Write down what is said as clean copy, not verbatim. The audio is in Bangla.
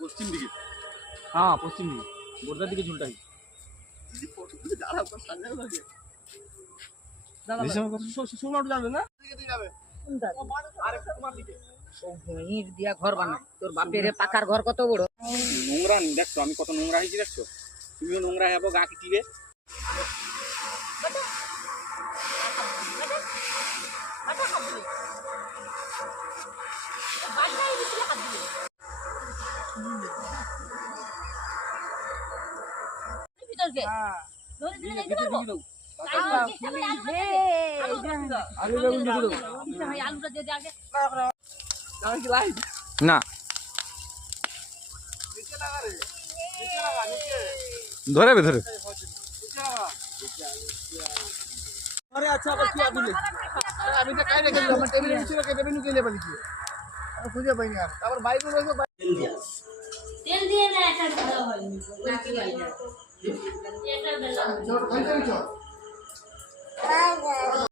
পশ্চিম দিকে, হ্যাঁ পশ্চিম দিকে, বোর্ডার দিকে ঝুলটা ইট দিয়া ঘর বানায় তোর বাপের পাকার ঘর কত বড় নোংরা দেখছো, আমি কত নোংরা হয়েছি দেখছো, তুমিও নোংরা হবো গা কিটিবে। না ধরে ধরে আচ্ছা আবার কি দিলে আমি তো কাই রেখে দিলাম, আমার টেবিলে ছিল কেটে বিনু কেলে পালিছি, আমি খুঁজে পাইনি। আর আবার বাইক রয়েছে, তেল দিয়ে না এটা ভালো হয়নি নাকি বাইরে এটা বেলা চল খাইতে চল।